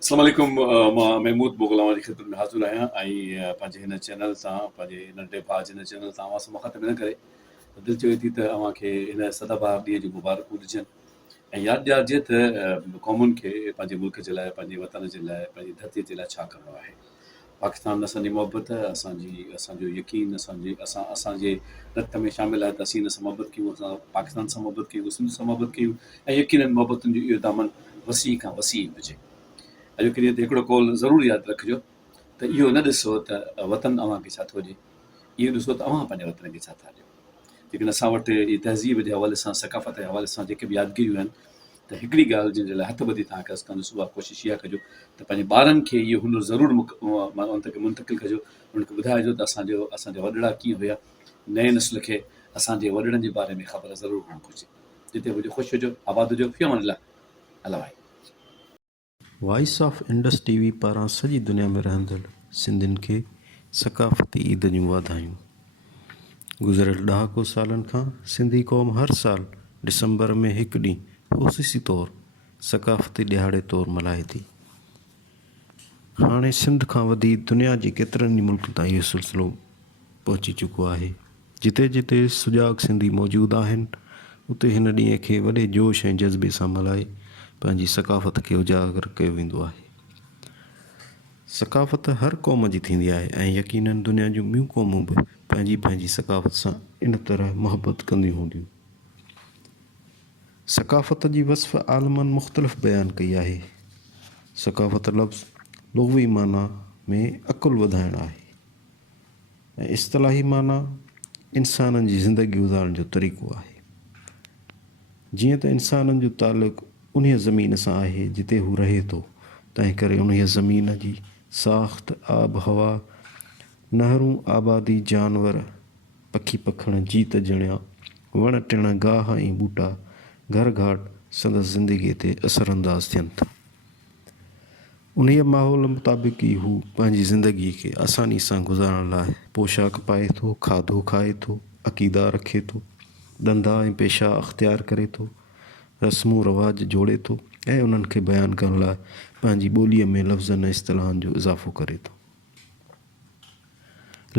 अस्सलाम वालेकुम। मां महमूद बोगलां जी ख़िदमत में हाज़िर आहियां ऐं पंहिंजे हिन चैनल सां पंहिंजे नंढे भाउ जे हिन चैनल सां अवां सां मुख़ातिब न करे त दिलि चवे थी त अव्हां खे हिन सदाबहार ॾींहं जी मुबारकूं ॾिजनि ऐं यादि ॾियारिजे त क़ौमुनि खे पंहिंजे मुल्क जे लाइ, पंहिंजे वतन जे लाइ, पंहिंजी धरतीअ जे लाइ छा करिणो आहे। पाकिस्तान असांजी मोहबत, असांजो यकीन, असांजे रत में शामिल आहे त असीं हिन सां मोहबत कयूं, असां पाकिस्तान सां मोहबत कयूं, सिंध सां मोहबत कयूं ऐं यकीननि मोहबतुनि जो इहो दामन वसी खां वसी हुजे। अॼु के ॾींहं ते हिकिड़ो कौल ज़रूरु यादि रखिजो त इहो न ॾिसो त वतन अव्हांखे छा थो ॾिए, इहो ॾिसो त अव्हां पंहिंजे वतन खे छा था ॾियो। लेकिन असां वटि इहा तहज़ीब जे हवाले सां, सकाफ़त जे हवाले सां जेके बि यादगिरियूं आहिनि, त हिकिड़ी ॻाल्हि जंहिंजे लाइ हथ ॿधी तव्हांखे अर्ज़ु कंदुसि, उहा कोशिशि इहा कजो त पंहिंजे ॿारनि खे इहो हुनुरु ज़रूरु मुंतक़िल कजो, उन्हनि खे ॿुधाइजो त असांजा वॾड़ा कीअं हुया। नए नस्ल खे असांजे वॾड़नि जे बारे में ख़बर ज़रूरु हुअणु घुरिजे। जिते हुजे ख़ुशि हुजो, आबाद हुजो, फ़ियमन अल्लाह। अला भाई। वॉइस ऑफ इंडस टीवी पारां सॼी दुनिया में रहंदड़ सिंधियुनि खे सकाफ़ती ईद जूं वाधायूं। गुज़िरियल ॾहाको सालनि खां सिंधी क़ौम हर साल डिसंबर में हिकु ॾींहुं ख़ुसूसी तौरु सकाफ़ती ॾिहाड़े तौरु मल्हाए थी। हाणे सिंध खां वधी दुनिया जे केतिरनि ई मुल्क ताईं इहो सिलसिलो पहुची चुको आहे। जिते जिते सुजाॻ सिंधी मौजूदु आहिनि, उते हिन ॾींहं खे वॾे जोश ऐं जज़्बे सां मल्हाए पंहिंजी सकाफ़त खे उजागर कयो वेंदो आहे। सकाफ़त हर क़ौम जी थींदी आहे ऐं यकीननि दुनिया जूं ॿियूं क़ौमूं बि पंहिंजी पंहिंजी सकाफ़त सां इन तरह मुहबत कंदियूं हूंदियूं। सकाफ़त जी वस्फ़ आलमनि मुख़्तलिफ़ बयानु कई आहे। सकाफ़त लफ़्ज़ लुग़वी माना में अक़ुलु वधाइणु आहे ऐं इस्तिलाही माना इंसाननि जी ज़िंदगी गुज़ारण जो तरीक़ो आहे। जीअं त इंसाननि जो तालुक़ु उन ज़मीन सां आहे जिते हू रहे थो, तंहिं करे उन ज़मीन जी साख़्त, आब हवा, नहरूं, आबादी, जानवर, पखी पखण, जीत ॼणिया, वण टिण, गाह ऐं ॿूटा, घर घाट संदसि ज़िंदगीअ ते असरअंदाज़ थियनि था। उन माहौल मुताबिक़ ई हू पंहिंजी ज़िंदगीअ खे आसानी सां गुज़ारण लाइ पोशाक पाए थो, खाधो खाए थो, अक़ीदा रखे थो, धंधा ऐं पेशा अख़्तियार करे थो, रस्मूं रवाज जोड़े थो ऐं उन्हनि खे बयानु करण लाइ पंहिंजी ॿोलीअ में लफ़्ज़नि ऐं इस्तिलाहनि जो इज़ाफ़ो करे थो।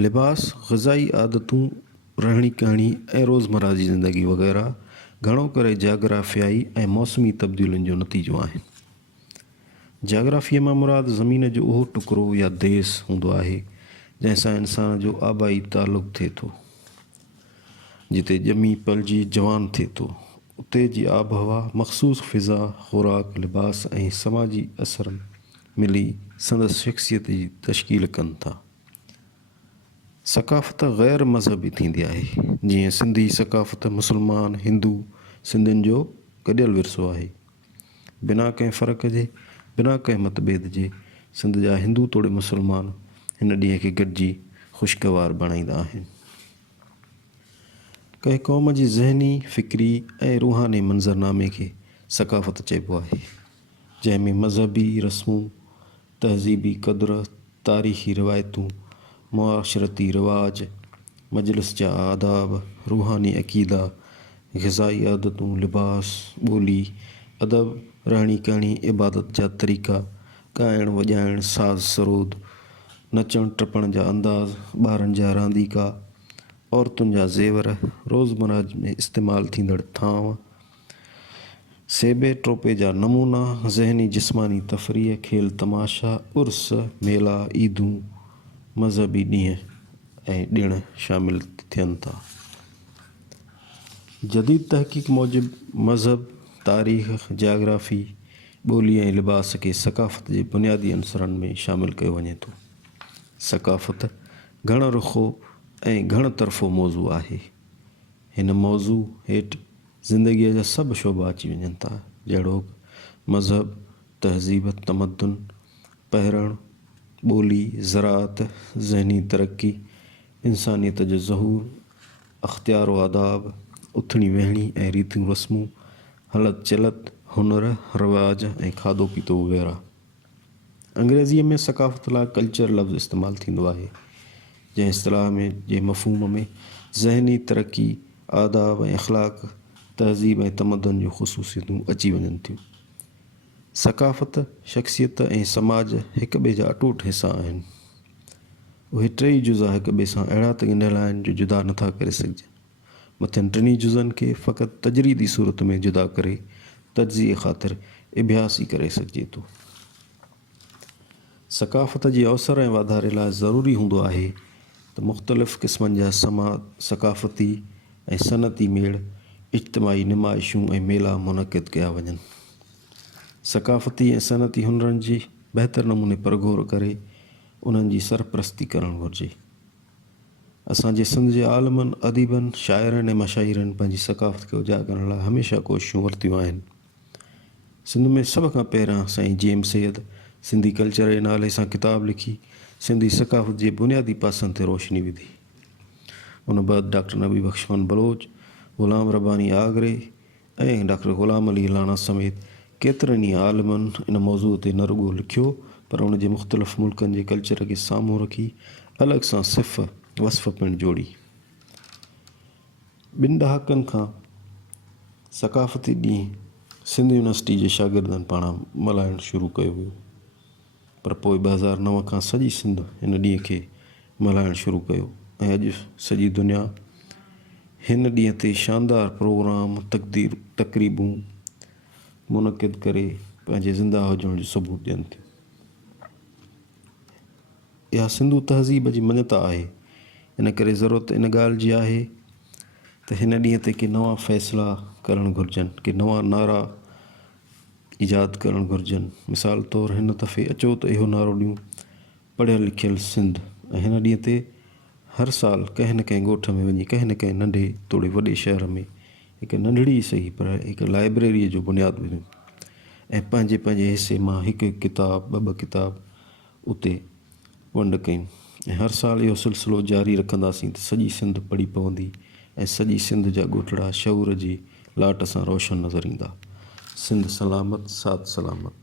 लिबास, ग़िज़ाई आदतूं, रहणी कहणी ऐं रोज़मर्रा जी ज़िंदगी वग़ैरह घणो करे जाग्राफ़ियाई ऐं मौसमी तब्दीलियुनि जो नतीजो आहिनि। जाग्राफ़ीअ मां मुराद ज़मीन जो उहो टुकरो या देस हूंदो आहे जंहिंसां इंसान जो आबाई तालुक़ु थिए थो। जिते ॼमी पलिजी जवान थिए थो, उते जी आबहवा, मख़सूस फ़िज़ा, ख़ुराक, लिबास ऐं समाजी असर मिली संदसि शख़्सियत जी तश्कील कनि था। सकाफ़त ग़ैर मज़हबी थींदी आहे। जीअं सिंधी सकाफ़त मुस्लमान, हिंदू सिंधियुनि जो गॾियल विरसो आहे। बिना कंहिं फ़र्क़ जे, बिना कंहिं मतभेद जे, सिंध जा हिंदू तोड़े मुस्लमान हिन ॾींहं खे गॾिजी ख़ुशगवार बणाईंदा आहिनि। कंहिं क़ौम जी ज़हनी, फ़िक्री ऐं रूहानी मंज़रनामे खे सकाफ़त चइबो आहे, जंहिंमें मज़हबी रस्मूं, तहज़ीबी क़द्र, तारीख़ी रिवायतूं, मुआशरती रिवाज, मजलिस जा आदाब, रूहानी अक़ीदा, ग़िज़ाई आदतूं, लिबास, ॿोली, अदब, रहणी कहणी, इबादत जा तरीक़ा, ॻाइण वॼाइण, साज़ सरोद, नचण टपण जा अंदाज़, ॿारनि जा रांदीका, औरतुनि जा ज़ेवर, रोज़मर्रा में इस्तेमालु थींदड़ थांव, सेबे टोपे जा नमूना, ज़हनी जिस्मानी तफ़रीह, खेल तमाशा, उर्स, मेला, ईदूं, मज़हबी ॾींहं ऐं ॾिण शामिल थियनि था। जदीद तहक़ीक़ मूजिबि मज़हब, तारीख़, जाग्राफ़ी, ॿोली ऐं लिबास खे सकाफ़त जे बुनियादी अंसरनि में शामिल कयो वञे थो। सकाफ़त घण रुख़ो ऐं घण तरफ़ो मौज़ू आहे। हिन मौज़ू हेठि ज़िंदगीअ जा सभु शोबा अची वञनि था, जहिड़ो मज़हब, तहज़ीब, तमदन, पहिरण, ॿोली, ज़राअत, ज़हनी तरक़ी, इंसानियत जो ज़हूर, अख़्तियार व आदाब, उथणी वेहणी ऐं रीतियूं रस्मूं, हलत चलत, हुनर, रवाज ऐं खाधो पीतो वग़ैरह। अंग्रेज़ीअ में सकाफ़त लाइ कल्चर लफ़्ज़ इस्तेमालु थींदो आहे, जंहिं इस्तिलाह में जे मफ़हूम में ज़हनी तरक़ी, आदाब ऐं अख़लाक़, तहज़ीब ऐं तमदन जूं ख़ुसूसियतूं अची वञनि थियूं। सकाफ़त, शख़्सियत ऐं समाज हिक ॿिए जा अटूट हिसा आहिनि। उहे टई जुज़ा हिक ॿिए सां अहिड़ा त ॻंढियल आहिनि जो जुदा नथा करे सघजनि। मथियनि टिनी जुज़नि खे फ़क़ति तजरीदी सूरत में जुदा करे तजज़िए ख़ातिर अभ्यास ई करे सघिजे थो। सकाफ़त जे अवसर ऐं वाधारे लाइ ज़रूरी हूंदो आहे त मुख़्तलिफ़ क़िस्मनि जा सकाफ़ती ऐं सनअती मेड़, इज्तिमाही नुमाइशूं ऐं मेला मुनक़िद कया वञनि। सकाफ़ती ऐं सनअती हुनरनि जी बहितर नमूने परगोर करे उन्हनि जी सरपरस्ती करणु घुरिजे। असांजे सिंध जे आलमनि, अदीबनि, शाइरनि ऐं मशाइरनि पंहिंजी सकाफ़त खे उजागरण लाइ हमेशह कोशिशूं वरितियूं आहिनि। सिंध में सभ खां पहिरियां साईं जेम सैयद सिंधी कल्चर जे नाले सां किताबु लिखी सिंधी सकाफ़त जे बुनियादी पासनि ते रोशनी विधी। उन बैदि डॉक्टर नबी बख्शवान बलोच, ग़ुलाम रब्बानी आगरे ऐं डॉक्टर ग़ुलाम अली लाणा समेत केतिरनि ई आलमनि इन मौज़ूअ ते न रुॻो लिखियो पर उन जे मुख़्तलिफ़ मुल्कनि जे कल्चर खे साम्हूं रखी अलॻि सां वसफ़ पिणु जोड़ी। 2 ॾहाकनि खां सकाफ़ती ॾींहुं सिंध यूनिवर्सिटी जे शागिर्दनि पारां मल्हाइणु शुरू कयो वियो, पर पोइ 2009 खां सॼी सिंध हिन ॾींहं खे मल्हाइणु शुरू कयो ऐं अॼु सॼी दुनिया हिन ॾींहं ते शानदार प्रोग्राम, तक़रीबूं मुनक़िद करे पंहिंजे ज़िंदा हुजण जो सबूत ॾियनि थियूं। इहा सिंधू तहज़ीब जी मञता आहे। इन करे ज़रूरत इन ॻाल्हि जी आहे त हिन ॾींहं ते के नवां फ़ैसिला करणु घुरिजनि, के नवां नारा ईजाद करणु घुरिजनि। मिसाल तौरु हिन दफ़े अचो त इहो नारो ॾियूं, पढ़ियल लिखियल सिंध। ऐं हिन ॾींहं ते हर साल कंहिं न कंहिं ॻोठ में वञी कंहिं न कंहिं नंढे थोरे वॾे शहर में हिकु नंढड़ी ई सही पर हिकु लाइब्रेरीअ जो बुनियादु विधूं ऐं पंहिंजे पंहिंजे हिसे मां हिकु हिकु किताबु, ॿ किताब उते वंड कयूं। ऐं हर साल इहो सिलसिलो जारी रखंदासीं त सॼी सिंध पढ़ी पवंदी ऐं सॼी सिंध जा ॻोठड़ा शऊर जी लाट सां रोशन नज़र ईंदा। सिंध सलामत, सात सलामत।